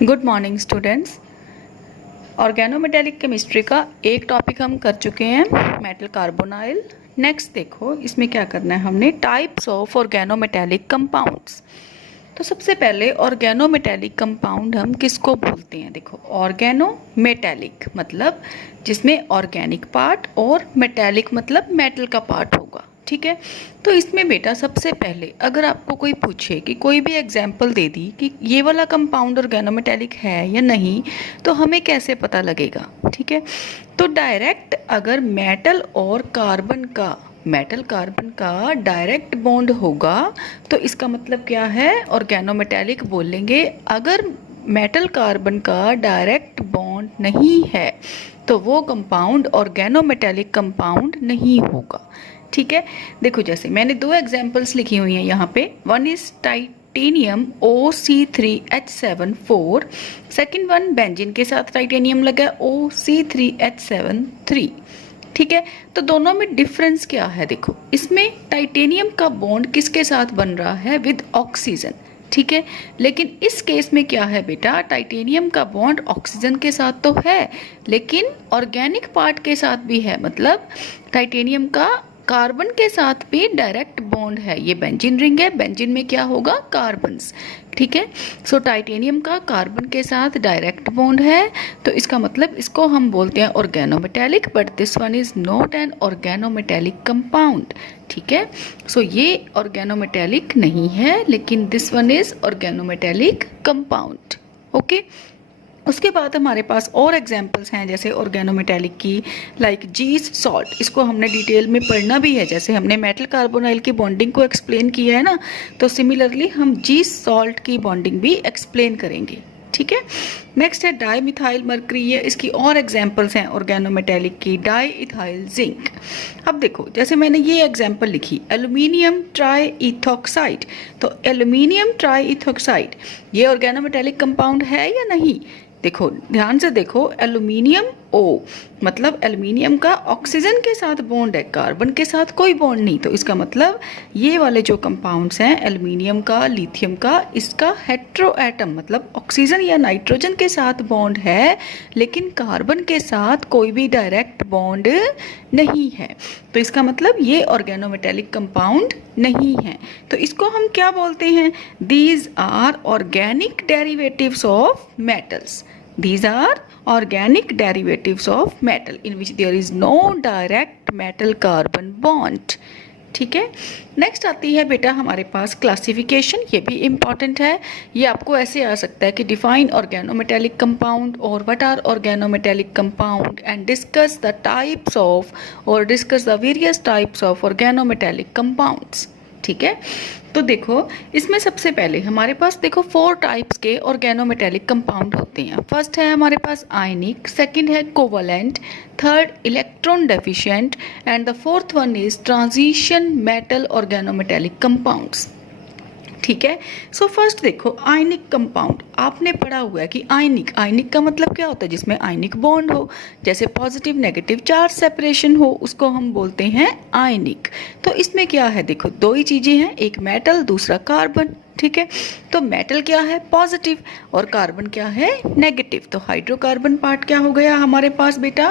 Good morning students. Organometallic chemistry का एक topic हम कर चुके हैं, मेटल कार्बोनाइल। नेक्स्ट देखो इसमें क्या करना है हमने, टाइप्स ऑफ ऑर्गेनोमेटेलिक कंपाउंड्स। तो सबसे पहले ऑर्गेनोमेटेलिक कंपाउंड हम किसको बोलते हैं? देखो ऑर्गेनोमेटेलिक मतलब जिसमें ऑर्गेनिक पार्ट और मेटेलिक मतलब मेटल का पार्ट होगा, ठीक है। तो इसमें बेटा सबसे पहले अगर आपको कोई पूछे कि कोई भी एग्जाम्पल दे दी कि ये वाला कंपाउंड ऑर्गेनोमेटेलिक है या नहीं, तो हमें कैसे पता लगेगा? ठीक है, तो डायरेक्ट अगर मेटल कार्बन का डायरेक्ट बॉन्ड होगा तो इसका मतलब क्या है, ऑर्गेनोमेटेलिक बोलेंगे। अगर मेटल कार्बन का डायरेक्ट बॉन्ड नहीं है तो वो कंपाउंड ऑर्गेनोमेटेलिक कंपाउंड नहीं होगा, ठीक है। देखो जैसे मैंने दो एग्जांपल्स लिखी हुई हैं यहाँ पे, one is titanium OC3H7 4, second one benzene के साथ टाइटेनियम लगा है OC3H7 3, ठीक है। तो दोनों में डिफरेंस क्या है? देखो इसमें टाइटेनियम का बॉन्ड किसके साथ बन रहा है? विद ऑक्सीजन, ठीक है। लेकिन इस केस में क्या है बेटा, टाइटेनियम का बॉन्ड ऑक्सीजन के साथ तो है लेकिन ऑर्गेनिक पार्ट के साथ भी है, मतलब टाइटेनियम का कार्बन के साथ भी डायरेक्ट बॉन्ड है। ये बेंजीन रिंग है, बेंजीन में क्या होगा, कार्बन्स, ठीक है। सो टाइटेनियम का कार्बन के साथ डायरेक्ट बॉन्ड है, तो इसका मतलब इसको हम बोलते हैं organometallic, but this one is not an organometallic compound, ठीक है। सो ये ऑर्गेनोमेटेलिक नहीं है लेकिन this one is organometallic compound, okay. उसके बाद हमारे पास और एग्जांपल्स हैं जैसे ऑर्गेनोमेटेलिक की, लाइक जीस सॉल्ट। इसको हमने डिटेल में पढ़ना भी है, जैसे हमने मेटल कार्बोनाइल की बॉन्डिंग को एक्सप्लेन किया है ना, तो सिमिलरली हम जीस सॉल्ट की बॉन्डिंग भी एक्सप्लेन करेंगे, ठीक है। नेक्स्ट है डाई मिथाइल मर्करी, ये इसकी और एग्जांपल्स हैं ऑर्गेनोमेटेलिक की, डाई इथाइल जिंक। अब देखो जैसे मैंने ये एग्जांपल लिखी एल्यूमिनियम ट्राई इथॉक्साइड, तो एल्यूमिनियम ट्राई इथॉक्साइड ये ऑर्गेनोमेटेलिक कंपाउंड है या नहीं? देखो ध्यान से देखो, एल्यूमिनियम O मतलब एल्यूमिनियम का ऑक्सीजन के साथ बॉन्ड है, कार्बन के साथ कोई बॉन्ड नहीं, तो इसका मतलब ये वाले जो कंपाउंड्स हैं एल्यूमिनियम का, लिथियम का, इसका हेट्रो एटम मतलब ऑक्सीजन या नाइट्रोजन के साथ बॉन्ड है लेकिन कार्बन के साथ कोई भी डायरेक्ट बॉन्ड नहीं है, तो इसका मतलब ये ऑर्गेनोमेटेलिक कंपाउंड नहीं है। तो इसको हम क्या बोलते हैं? These are organic derivatives of metals, these are organic derivatives of metal in which there is no direct metal carbon bond, ठीक है। नेक्स्ट आती है बेटा हमारे पास क्लासिफिकेशन, ये भी इम्पॉर्टेंट है। ये आपको ऐसे आ सकता है कि डिफाइन ऑर्गेनोमेटेलिक कंपाउंड और what are organometallic compound and discuss the types of और discuss the various types of organometallic compounds, ठीक है। तो देखो इसमें सबसे पहले हमारे पास देखो 4 टाइप्स के ऑर्गेनोमेटेलिक कंपाउंड होते हैं। फर्स्ट है हमारे पास आयनिक, सेकंड है covalent, third electron deficient and the fourth one is transition metal organometallic compounds, ठीक है। सो फर्स्ट देखो आयनिक कंपाउंड, आपने पढ़ा हुआ है कि आयनिक का मतलब क्या होता है? जिसमें आयनिक बॉन्ड हो, जैसे पॉजिटिव नेगेटिव चार्ज सेपरेशन हो, उसको हम बोलते हैं आयनिक। तो इसमें क्या है, देखो दो ही चीजें हैं, एक मेटल दूसरा कार्बन, ठीक है। तो मेटल क्या है, पॉजिटिव, और कार्बन क्या है, नेगेटिव। तो हाइड्रोकार्बन पार्ट क्या हो गया हमारे पास बेटा,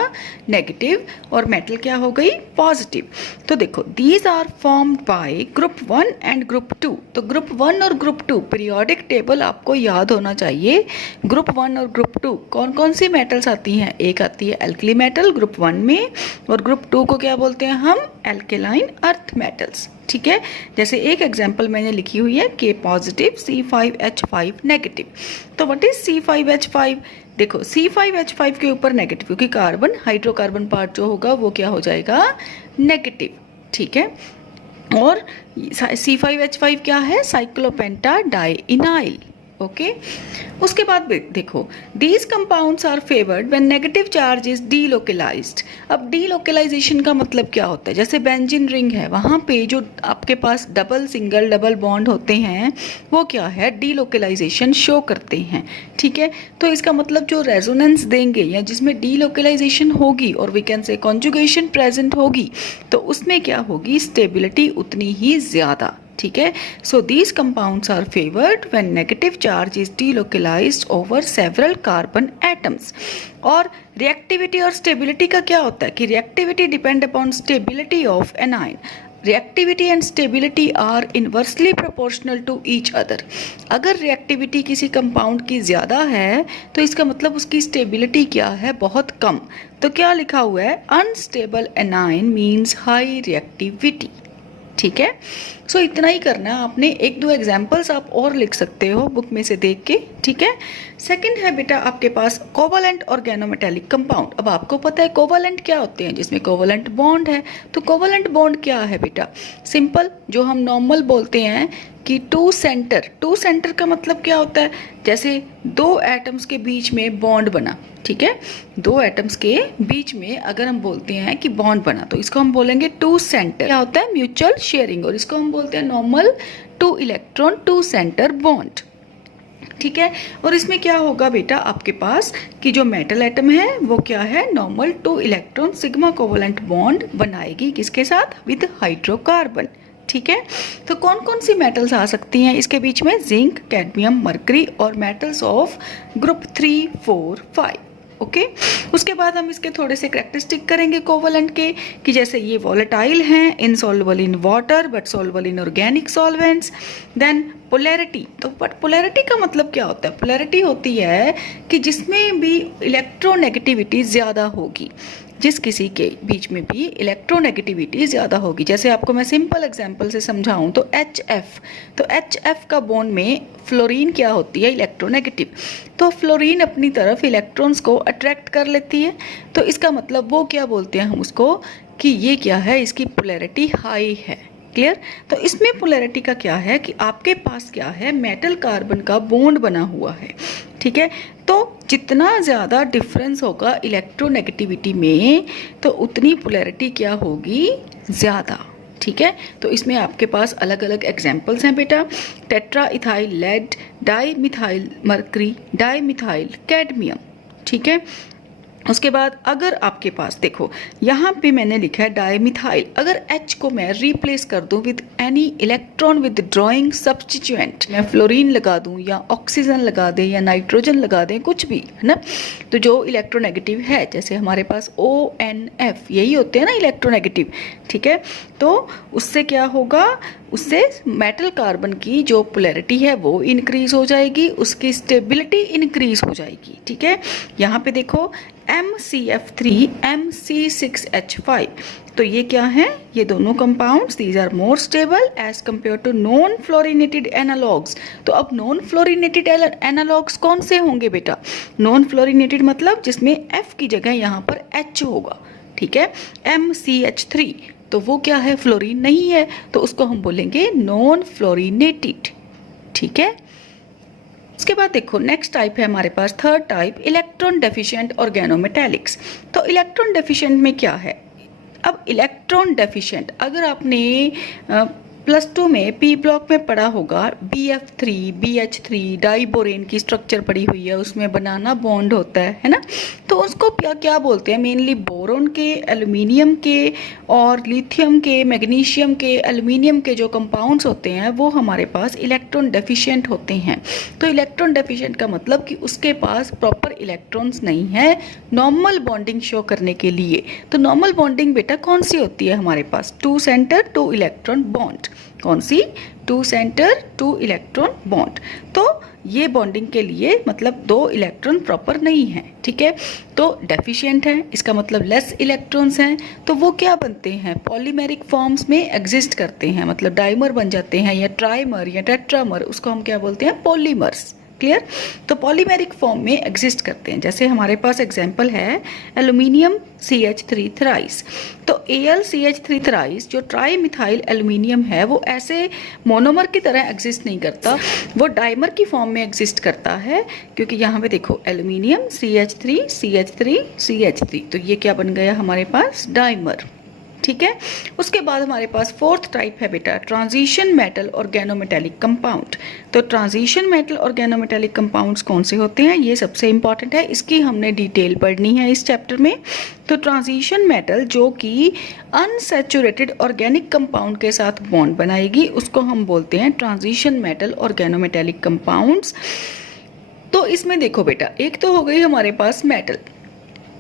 नेगेटिव, और मेटल क्या हो गई, पॉजिटिव। तो देखो these are formed by group 1 and group 2। तो ग्रुप 1 और ग्रुप 2 पीरियोडिक टेबल आपको याद होना चाहिए। ग्रुप 1 और ग्रुप 2 कौन कौन सी मेटल्स आती हैं? एक आती है एल्कली मेटल ग्रुप 1 में, और ग्रुप 2 को क्या बोलते हैं हम, एल्केलाइन अर्थ मेटल्स, ठीक है। जैसे एक एग्जांपल मैंने लिखी हुई है K पॉजिटिव C5H5 नेगेटिव। तो व्हाट इज C5H5? देखो C5H5 के ऊपर नेगेटिव, क्योंकि कार्बन हाइड्रोकार्बन पार्ट जो होगा वो क्या हो जाएगा, नेगेटिव, ठीक है। और C5H5 क्या है, साइक्लोपेंटा डाइइनाइल, ओके। उसके बाद देखो these compounds are favoured when negative charge is delocalised. अब डीलोकलाइजेशन का मतलब क्या होता है? जैसे बेंजीन रिंग है, वहाँ पे जो आपके पास डबल सिंगल डबल बॉन्ड होते हैं वो क्या है, डीलोकलाइजेशन शो करते हैं, ठीक है। तो इसका मतलब जो रेजोनेंस देंगे या जिसमें डीलोकलाइजेशन होगी और we can say conjugation present होगी, तो उसमें क्या होगी, स्टेबिलिटी उतनी ही ज़्यादा, ठीक है। So these compounds are favoured when negative charge is delocalised over several carbon atoms. और रिएक्टिविटी और स्टेबिलिटी का क्या होता है कि reactivity depend upon stability of anion. Reactivity and stability are inversely proportional to each other. अगर reactivity किसी compound की ज़्यादा है तो इसका मतलब उसकी स्टेबिलिटी क्या है, बहुत कम। तो क्या लिखा हुआ है, unstable A9 means high reactivity. ठीक है। सो इतना ही करना है आपने, एक दो एग्जाम्पल्स आप और लिख सकते हो बुक में से देख के। ठीक है। सेकंड है बेटा आपके पास कोवलेंट ऑर्गेनोमेटेलिक कंपाउंड। अब आपको पता है कोवलेंट क्या होते हैं, जिसमें कोवलेंट बॉन्ड है। तो कोवलेंट बॉन्ड क्या है बेटा, सिंपल जो हम नॉर्मल बोलते हैं कि टू सेंटर का मतलब क्या होता है, जैसे दो एटम्स के बीच में बॉन्ड बना। ठीक है, दो एटम्स के बीच में अगर हम बोलते हैं कि बॉन्ड बना तो इसको हम बोलेंगे टू सेंटर। क्या होता है, म्यूचुअल शेयरिंग, और इसको हम बोलते हैं normal two electron two centre bond. ठीक है। और इसमें क्या होगा बेटा आपके पास कि जो मेटल एटम है वो क्या है, normal two electron sigma covalent bond बनाएगी, किसके साथ, विद हाइड्रोकार्बन। ठीक है। तो कौन कौन सी मेटल्स आ सकती हैं इसके बीच में, जिंक, कैडमियम, मरकरी और मेटल्स ऑफ ग्रुप 3, 4, 5। ओके। उसके बाद हम इसके थोड़े से कैरेक्टरिस्टिक करेंगे कोवलेंट के, कि जैसे ये वॉलेटाइल हैं, insoluble in water but soluble in organic solvents. Then polarity, तो बट पोलैरिटी का मतलब क्या होता है, पोलैरिटी होती है कि जिसमें भी इलेक्ट्रोनेगेटिविटी ज़्यादा होगी, जिस किसी के बीच में भी इलेक्ट्रोनेगेटिविटी ज़्यादा होगी। जैसे आपको मैं सिंपल एग्जांपल से समझाऊं तो HF, तो HF का बॉन्ड में फ्लोरीन क्या होती है, इलेक्ट्रोनेगेटिव। तो फ्लोरीन अपनी तरफ इलेक्ट्रॉन्स को अट्रैक्ट कर लेती है, तो इसका मतलब वो क्या बोलते हैं हम उसको कि ये क्या है, इसकी पोलैरिटी हाई है। क्लियर। तो इसमें पोलैरिटी का क्या है कि आपके पास क्या है, मेटल कार्बन का बॉन्ड बना हुआ है। ठीक है। तो जितना ज़्यादा डिफरेंस होगा इलेक्ट्रोनेगेटिविटी में तो उतनी पोलैरिटी क्या होगी, ज़्यादा। ठीक है। तो इसमें आपके पास अलग अलग एग्जाम्पल्स हैं बेटा, tetra ethyl lead, di methyl mercury, di methyl cadmium. ठीक है। उसके बाद अगर आपके पास देखो यहाँ पे मैंने लिखा है डाईमिथाइल, अगर H को मैं रिप्लेस कर दूं with any electron with drawing substituent, मैं फ्लोरीन लगा दूं या ऑक्सीजन लगा दें या नाइट्रोजन लगा दें, कुछ भी है ना, तो जो इलेक्ट्रोनेगेटिव है, जैसे हमारे पास ONF यही होते हैं ना इलेक्ट्रोनेगेटिव। ठीक है। तो उससे क्या होगा, उससे मेटल कार्बन की जो पोलैरिटी है वो इंक्रीज हो जाएगी, उसकी स्टेबिलिटी इंक्रीज हो जाएगी। ठीक है। यहाँ पे देखो MCF3 MC6H5, तो ये क्या है, ये दोनों compounds these are more stable as compare to non fluorinated analogues. तो अब नॉन फ्लोरिनेटेड एनालॉग्स कौन से होंगे बेटा, नॉन फ्लोरिनेटेड मतलब जिसमें F की जगह यहाँ पर H होगा। ठीक है। MCH3 तो वो क्या है, फ्लोरीन नहीं है, तो उसको हम बोलेंगे नॉन फ्लोरिनेटेड। ठीक है। उसके बाद देखो नेक्स्ट टाइप है हमारे पास, third type, electron deficient organometallics. तो इलेक्ट्रॉन डेफिशिएंट में क्या है, अब इलेक्ट्रॉन डेफिशिएंट अगर आपने +2 में पी ब्लॉक में पढ़ा होगा, BF3 BH3 डाइबोरेन की स्ट्रक्चर पड़ी हुई है, उसमें बनाना बॉन्ड होता है ना, तो उसको क्या बोलते हैं, मेनली बोरोन के, एल्यूमिनियम के और लिथियम के, मैग्नीशियम के, एल्यूमिनियम के जो कंपाउंड्स होते हैं वो हमारे पास इलेक्ट्रॉन डेफिशिएंट होते हैं। तो इलेक्ट्रॉन डेफिशिएंट का मतलब कि उसके पास प्रॉपर इलेक्ट्रॉन्स नहीं है नॉर्मल बॉन्डिंग शो करने के लिए। तो नॉर्मल बॉन्डिंग बेटा कौन सी होती है हमारे पास, two centre two electron bond. कौन सी, two centre two electron bond. तो ये बॉन्डिंग के लिए मतलब दो इलेक्ट्रॉन प्रॉपर नहीं है। ठीक है। तो डेफिशिएंट है, इसका मतलब लेस इलेक्ट्रॉन्स हैं, तो वो क्या बनते हैं, पॉलीमेरिक फॉर्म्स में एग्जिस्ट करते हैं, मतलब डाइमर बन जाते हैं या ट्राइमर या टेट्रामर, उसको हम क्या बोलते हैं, पॉलीमर्स। क्लियर। तो पॉलीमेरिक फॉर्म में एग्जिस्ट करते हैं। जैसे हमारे पास एग्जांपल है एल्यूमिनियम CH3 थ्राइस। तो AlCH3 थ्राइस जो ट्राई मिथाइल एल्यूमिनियम है वो ऐसे मोनोमर की तरह एग्जिस्ट नहीं करता, वो डाइमर की फॉर्म में एग्जिस्ट करता है, क्योंकि यहाँ पे देखो एल्यूमिनियम CH3 CH3 CH3, तो ये क्या बन गया हमारे पास, डाइमर। ठीक है। उसके बाद हमारे पास फोर्थ टाइप है बेटा ट्रांजिशन मेटल ऑर्गेनोमेटेलिक कंपाउंड। तो ट्रांजिशन मेटल ऑर्गेनोमेटेलिक कंपाउंड्स कौन से होते हैं, ये सबसे इंपॉर्टेंट है, इसकी हमने डिटेल पढ़नी है इस चैप्टर में। तो ट्रांजिशन मेटल जो कि अनसैचुरेटेड ऑर्गेनिक कंपाउंड के साथ बॉन्ड बनाएगी उसको हम बोलते हैं ट्रांजिशन मेटल ऑर्गेनोमेटेलिक कंपाउंड्स। तो इसमें देखो बेटा, एक तो हो गई हमारे पास मेटल,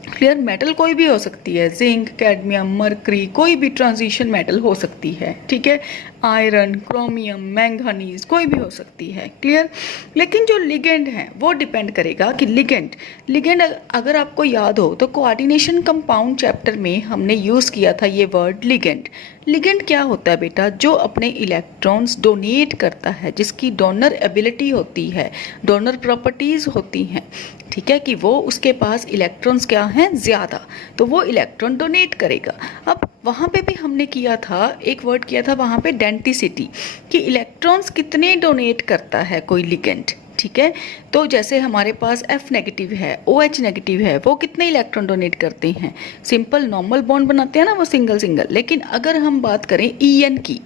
क्लियर। मेटल कोई भी हो सकती है, जिंक, कैडमियम, मरकरी, कोई भी ट्रांजिशन मेटल हो सकती है, ठीक है। आयरन, क्रोमियम, मैंगनीज, कोई भी हो सकती है, क्लियर। लेकिन जो लिगेंड है वो डिपेंड करेगा कि लिगेंड अगर आपको याद हो तो कोऑर्डिनेशन कंपाउंड चैप्टर में हमने यूज़ किया था ये वर्ड लिगेंड। लिगेंड क्या होता है बेटा, जो अपने इलेक्ट्रॉन्स डोनेट करता है, जिसकी डोनर एबिलिटी होती है, डोनर प्रॉपर्टीज़ होती हैं, ठीक है, कि वो उसके पास इलेक्ट्रॉन्स क्या हैं ज़्यादा, तो वो इलेक्ट्रॉन डोनेट करेगा। अब वहाँ पे भी हमने किया था, एक वर्ड किया था वहाँ पे डेंसिटी, कि इलेक्ट्रॉन्स कितने डोनेट करता है कोई लिगेंड, ठीक है। तो जैसे हमारे पास F नेगेटिव है, OH नेगेटिव है, वो कितने इलेक्ट्रॉन डोनेट करते हैं, सिंपल नॉर्मल बॉन्ड बनाते हैं ना वो सिंगल। लेकिन अगर हम बात करें EN की,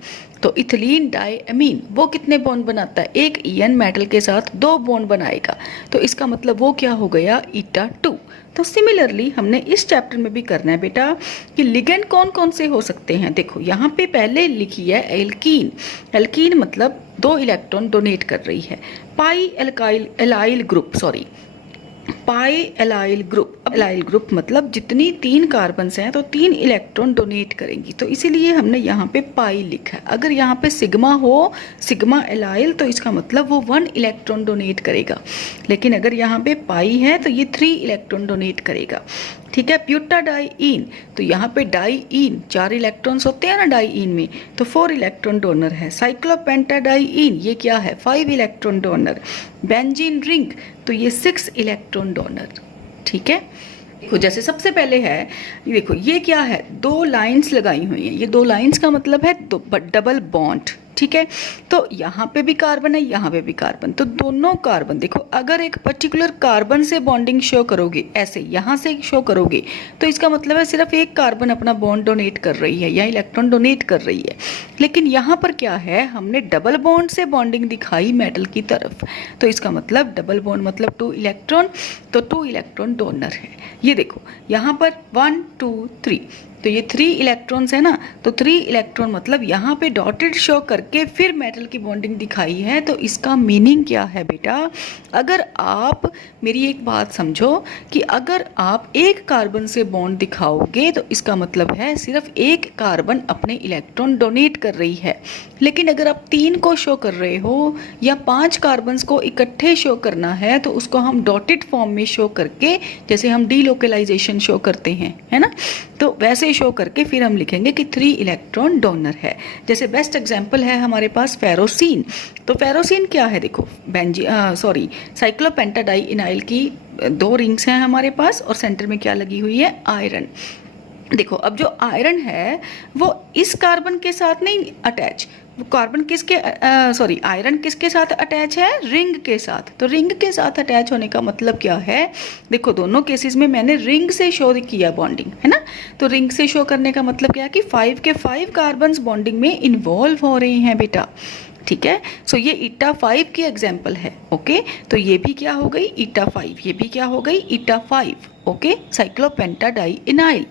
तो इथिलीन डाइअमीन वो कितने बॉन्ड बनाता है, एक EN मेटल के साथ 2 बॉन्ड बनाएगा, तो इसका मतलब वो क्या हो गया, ईटा 2। तो सिमिलरली हमने इस चैप्टर में भी करना है बेटा कि लिगेंड कौन कौन से हो सकते हैं। देखो यहाँ पे पहले लिखी है एल्कीन, एल्कीन मतलब 2 इलेक्ट्रॉन डोनेट कर रही है। Pi allyl group, sorry pi allyl group मतलब जितनी 3 कार्बन्स हैं तो 3 इलेक्ट्रॉन डोनेट करेंगी, तो इसीलिए हमने यहाँ पे पाई लिखा है। अगर यहाँ पे सिग्मा हो, सिग्मा एलाइल, तो इसका मतलब वो 1 इलेक्ट्रॉन डोनेट करेगा। लेकिन अगर यहाँ पे पाई है तो ये 3 इलेक्ट्रॉन डोनेट करेगा, ठीक है। ब्यूटाडाइईन, तो यहाँ पे डाइईन 4 इलेक्ट्रॉन्स होते हैं ना डाइईन में, तो 4 इलेक्ट्रॉन डोनर है। साइक्लोपेंटाडाइईन ये क्या है, 5 इलेक्ट्रॉन डोनर। बेंजीन रिंग, तो ये 6 इलेक्ट्रॉन डोनर, ठीक है। देखो जैसे सबसे पहले है, देखो ये क्या है, 2 लाइंस लगाई हुई हैं, ये 2 लाइंस का मतलब है डबल बॉन्ड, ठीक है। तो यहाँ पे भी कार्बन है, यहाँ पे भी कार्बन, तो दोनों कार्बन, देखो अगर एक पर्टिकुलर कार्बन से बॉन्डिंग शो करोगे, ऐसे यहाँ से शो करोगे, तो इसका मतलब है सिर्फ एक कार्बन अपना बॉन्ड डोनेट कर रही है या इलेक्ट्रॉन डोनेट कर रही है। लेकिन यहाँ पर क्या है, हमने डबल बॉन्ड से बॉन्डिंग दिखाई मेटल की तरफ, तो इसका मतलब डबल बॉन्ड मतलब 2 इलेक्ट्रॉन, तो 2 इलेक्ट्रॉन डोनर है। ये देखो यहाँ पर 1 2 3, तो ये 3 इलेक्ट्रॉन्स है ना, तो 3 इलेक्ट्रॉन मतलब यहाँ पे डॉटेड शो करके फिर मेटल की बॉन्डिंग दिखाई है। तो इसका मीनिंग क्या है बेटा, अगर आप मेरी एक बात समझो कि अगर आप एक कार्बन से बॉन्ड दिखाओगे तो इसका मतलब है सिर्फ एक कार्बन अपने इलेक्ट्रॉन डोनेट कर रही है। लेकिन अगर आप 3 को शो कर रहे हो या 5 कार्बन्स को इकट्ठे शो करना है तो उसको हम डॉटेड फॉर्म में शो करके, जैसे हम डीलोकलाइजेशन शो करते हैं, है ना, तो वैसे शो करके फिर हम लिखेंगे कि 3 इलेक्ट्रॉन डोनर है। जैसे बेस्ट एग्जांपल है हमारे पास फेरोसिन, तो फेरोसिन क्या है, देखो साइक्लोपेंटाडाइइनाइल की 2 रिंग्स हैं हमारे पास और सेंटर में क्या लगी हुई है, आयरन। देखो अब जो आयरन है वो इस कार्बन के साथ नहीं अटैच, वो कार्बन किसके आयरन किसके साथ अटैच है, रिंग के साथ। तो रिंग के साथ अटैच होने का मतलब क्या है, देखो दोनों केसेस में मैंने रिंग से शो किया बॉन्डिंग, है ना। तो रिंग से शो करने का मतलब क्या है कि 5 के 5 कार्बन्स बॉन्डिंग में इन्वॉल्व हो रहे हैं बेटा, ठीक है। सो ये ईटा 5 की एग्जाम्पल है, ओके। तो ये भी क्या हो गई, ईटा 5, ये भी क्या हो गई, ईटा 5, ओके, साइक्लोपेंटाडाइइनाइल,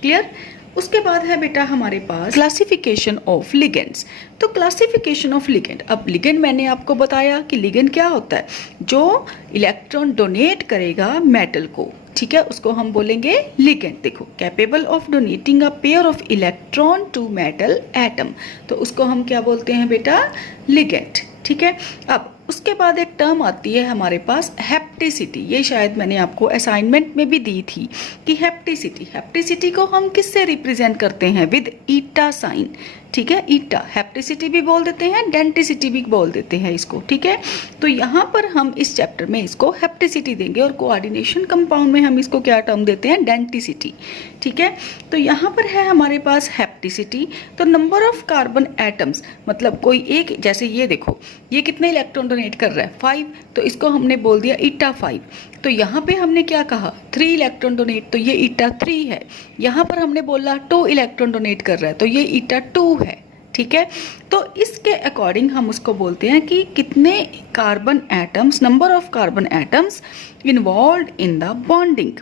क्लियर। उसके बाद है बेटा हमारे पास क्लासिफिकेशन ऑफ लिगेंड्स। तो क्लासिफिकेशन ऑफ लिगेंड, अब लिगेंड मैंने आपको बताया कि लिगेंड क्या होता है, जो इलेक्ट्रॉन डोनेट करेगा मेटल को, ठीक है, उसको हम बोलेंगे लिगेंड। देखो capable of donating a pair of electron to metal atom, तो उसको हम क्या बोलते हैं बेटा, लिगेंड, ठीक है। अब उसके बाद एक टर्म आती है हमारे पास हेप्टिसिटी, ये शायद मैंने आपको असाइनमेंट में भी दी थी कि हेप्टिसिटी को हम किससे रिप्रेजेंट करते हैं, विद ईटा साइन, ठीक है। ईटा हेप्टिसिटी भी बोल देते हैं, डेंटिसिटी भी बोल देते हैं इसको, ठीक है। तो यहाँ पर हम इस चैप्टर में इसको हेप्टिसिटी देंगे और कोऑर्डिनेशन कंपाउंड में हम इसको क्या टर्म देते हैं, डेंटिसिटी, ठीक है। तो यहाँ पर है हमारे पास हेप्टिसिटी हैप्टिसिटी, तो नंबर ऑफ कार्बन एटम्स, मतलब कोई एक, जैसे ये देखो ये कितने इलेक्ट्रॉन डोनेट कर रहा है 5, तो इसको हमने बोल दिया ईटा 5। तो यहाँ पे हमने क्या कहा 3 इलेक्ट्रॉन डोनेट, तो ये ईटा 3 है। यहाँ पर हमने बोला 2 इलेक्ट्रॉन डोनेट कर रहा है, तो ये ईटा 2 है। ठीक है, तो इसके अकॉर्डिंग हम उसको बोलते हैं कि कितने carbon atoms, number of carbon atoms involve in the bonding.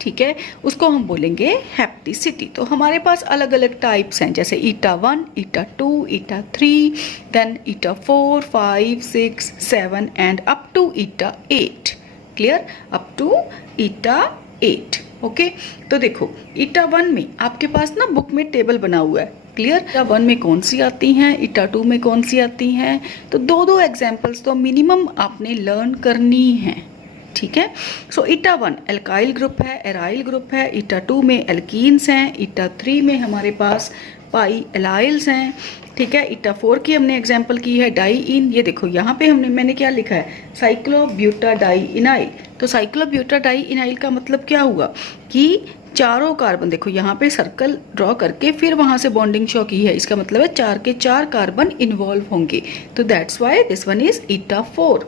ठीक है, उसको हम बोलेंगे हैप्टिसिटी। तो हमारे पास अलग अलग टाइप्स हैं, जैसे eta 1, eta 2, eta 3, then eta 4, 5, 6, 7 and up to eta 8। Clear, up to eta 8। Okay, तो देखो ईटा 1 में आपके पास ना बुक में टेबल बना हुआ है। क्लियर, ईटा 1 में कौन सी आती हैं, ईटा 2 में कौन सी आती हैं, तो दो एग्जाम्पल्स तो मिनिमम आपने लर्न करनी है। ठीक है, सो ईटा 1 एल्काइल ग्रुप है, एराइल ग्रुप है, ईटा 2 में एल्कीन्स हैं, ईटा 3 में हमारे पास पाई एलाइल्स हैं। ठीक है, ईटा 4 की हमने एग्जांपल की है डाइइन। ये देखो यहाँ पे मैंने क्या लिखा है साइक्लोब्यूटाडाइइनाइल। तो साइक्लोब्यूटाडाइइनाइल का मतलब क्या हुआ कि चारों कार्बन, देखो यहाँ पे सर्कल ड्रॉ करके फिर वहां से बॉन्डिंग शो की है, इसका मतलब है 4 के 4 कार्बन इन्वॉल्व होंगे, तो that's why this one is eta 4।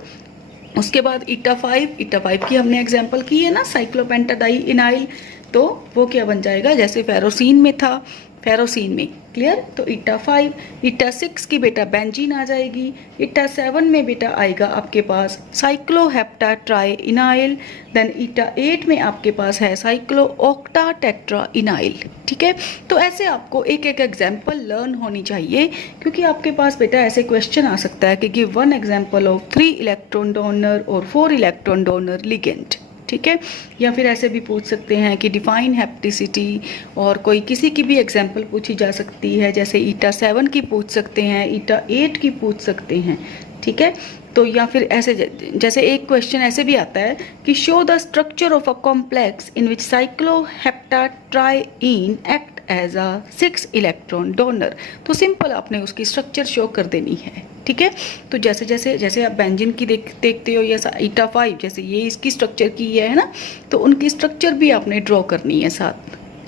उसके बाद ईटा 5 की हमने एग्जांपल की है ना साइक्लोपेंटाडाइइनाइल, तो वो क्या बन जाएगा, जैसे फेरोसीन में था, फेरोसीन में। क्लियर, तो ईटा 5, ईटा 6 की बेटा बेंजीन आ जाएगी, ईटा 7 में बेटा आएगा आपके पास साइक्लोहेप्टाट्राइइनाइल, देन ईटा 8 में आपके पास है साइक्लोओक्टाटेट्राइनाइल। ठीक है, तो ऐसे आपको एक एक एग्जाम्पल लर्न होनी चाहिए, क्योंकि आपके पास बेटा ऐसे क्वेश्चन आ सकता है कि give 1 example of 3 electron donor और 4 इलेक्ट्रॉन डोनर लिगेंड। ठीक है, या फिर ऐसे भी पूछ सकते हैं कि डिफाइन हैप्टिसिटी, और कोई किसी की भी एग्जांपल पूछी जा सकती है, जैसे ईटा 7 की पूछ सकते हैं, ईटा 8 की पूछ सकते हैं। ठीक है, तो या फिर ऐसे जैसे एक क्वेश्चन ऐसे भी आता है कि show the structure of a complex in which cycloheptatriene act as a 6 electron donor. तो सिंपल आपने उसकी स्ट्रक्चर शो कर देनी है। ठीक है, तो जैसे आप बेंजीन की देखते हो, या ईटा 5 जैसे ये इसकी स्ट्रक्चर की है ना, तो उनकी स्ट्रक्चर भी आपने ड्रॉ करनी है साथ।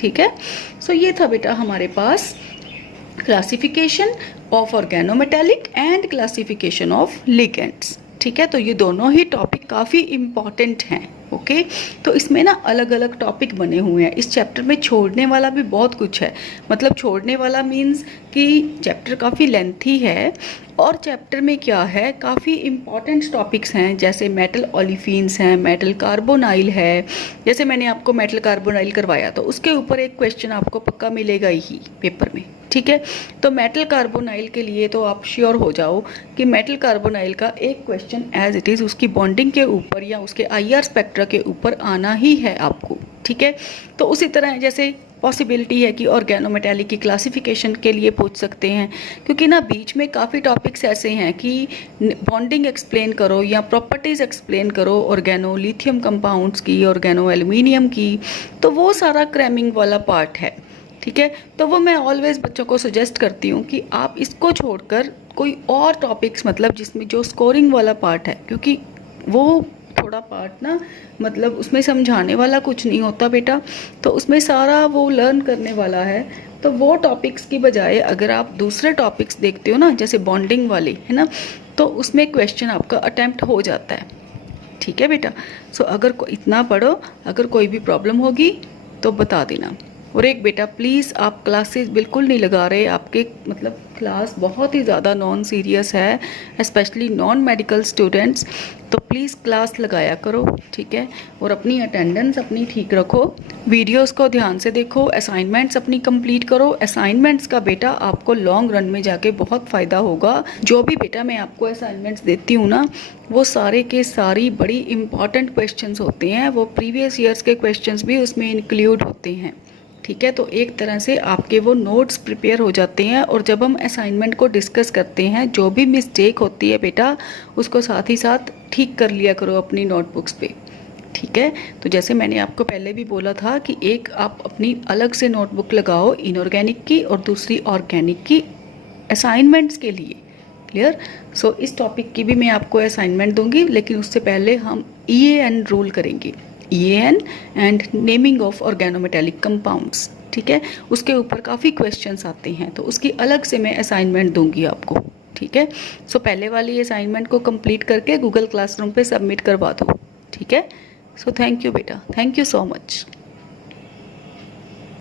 ठीक है, सो ये था बेटा हमारे पास classification of organometallic and classification of ligands. ठीक है, तो ये दोनों ही टॉपिक काफ़ी इम्पॉर्टेंट हैं। ओके, तो इसमें ना अलग अलग टॉपिक बने हुए हैं। इस चैप्टर में छोड़ने वाला भी बहुत कुछ है, मतलब छोड़ने वाला मीन्स कि चैप्टर काफ़ी लेंथी है, और चैप्टर में क्या है काफ़ी इम्पॉर्टेंट टॉपिक्स हैं, जैसे मेटल ओलिफिन्स हैं, मेटल कार्बोनाइल है। जैसे मैंने आपको मेटल कार्बोनाइल करवाया, तो उसके ऊपर एक क्वेश्चन आपको पक्का मिलेगा ही पेपर में। ठीक है, तो मेटल कार्बोनाइल के लिए तो आप श्योर हो जाओ कि मेटल कार्बोनाइल का एक क्वेश्चन एज इट इज़ उसकी बॉन्डिंग के ऊपर या उसके IR स्पेक्ट्रा के ऊपर आना ही है आपको। ठीक है, तो उसी तरह जैसे पॉसिबिलिटी है कि ऑर्गेनोमेटेलिक की क्लासिफिकेशन के लिए पूछ सकते हैं, क्योंकि ना बीच में काफ़ी टॉपिक्स ऐसे हैं कि बॉन्डिंग एक्सप्लेन करो या प्रॉपर्टीज़ एक्सप्लेन करो ऑर्गेनो लिथियम कंपाउंड्स की, ऑर्गेनो एल्यूमिनियम की, तो वो सारा क्रैमिंग वाला पार्ट है। ठीक है, तो वो मैं ऑलवेज बच्चों को सजेस्ट करती हूँ कि आप इसको छोड़कर कोई और टॉपिक्स, मतलब जिसमें जो स्कोरिंग वाला पार्ट है, क्योंकि वो थोड़ा पार्ट ना मतलब उसमें समझाने वाला कुछ नहीं होता बेटा, तो उसमें सारा वो लर्न करने वाला है। तो वो टॉपिक्स की बजाय अगर आप दूसरे टॉपिक्स देखते हो ना, जैसे बॉन्डिंग वाले है ना, तो उसमें क्वेश्चन आपका अटेम्प्ट हो जाता है। ठीक है बेटा, सो अगर इतना पढ़ो, अगर कोई भी प्रॉब्लम होगी तो बता देना। और एक बेटा प्लीज़ आप क्लासेस बिल्कुल नहीं लगा रहे, आपके मतलब क्लास बहुत ही ज़्यादा नॉन सीरियस है, स्पेशली नॉन मेडिकल स्टूडेंट्स, तो प्लीज़ क्लास लगाया करो। ठीक है, और अपनी अटेंडेंस अपनी ठीक रखो, वीडियोस को ध्यान से देखो, असाइनमेंट्स अपनी कंप्लीट करो। असाइनमेंट्स का बेटा आपको लॉन्ग रन में जाके बहुत फ़ायदा होगा। जो भी बेटा मैं आपको असाइनमेंट्स देती हूँ ना, वो सारे के सारी बड़ी इंपॉर्टेंट क्वेश्चंस होते हैं, वो प्रीवियस ईयर्स के क्वेश्चंस भी उसमें इंक्लूड होते हैं। ठीक है, तो एक तरह से आपके वो नोट्स प्रिपेयर हो जाते हैं, और जब हम असाइनमेंट को डिस्कस करते हैं, जो भी मिस्टेक होती है बेटा उसको साथ ही साथ ठीक कर लिया करो अपनी नोटबुक्स पे। ठीक है, तो जैसे मैंने आपको पहले भी बोला था कि एक आप अपनी अलग से नोटबुक लगाओ इनऑर्गेनिक की, और दूसरी ऑर्गेनिक की असाइनमेंट्स के लिए। क्लियर, सो इस टॉपिक की भी मैं आपको असाइनमेंट दूंगी, लेकिन उससे पहले हम EAN रूल करेंगे, EAN and naming of organometallic compounds. ठीक है, उसके ऊपर काफ़ी क्वेश्चंस आते हैं, तो उसकी अलग से मैं असाइनमेंट दूंगी आपको, ठीक है। सो पहले वाली असाइनमेंट को कंप्लीट करके गूगल क्लासरूम पे सबमिट करवा दो, ठीक है। सो थैंक यू बेटा, थैंक यू सो मच।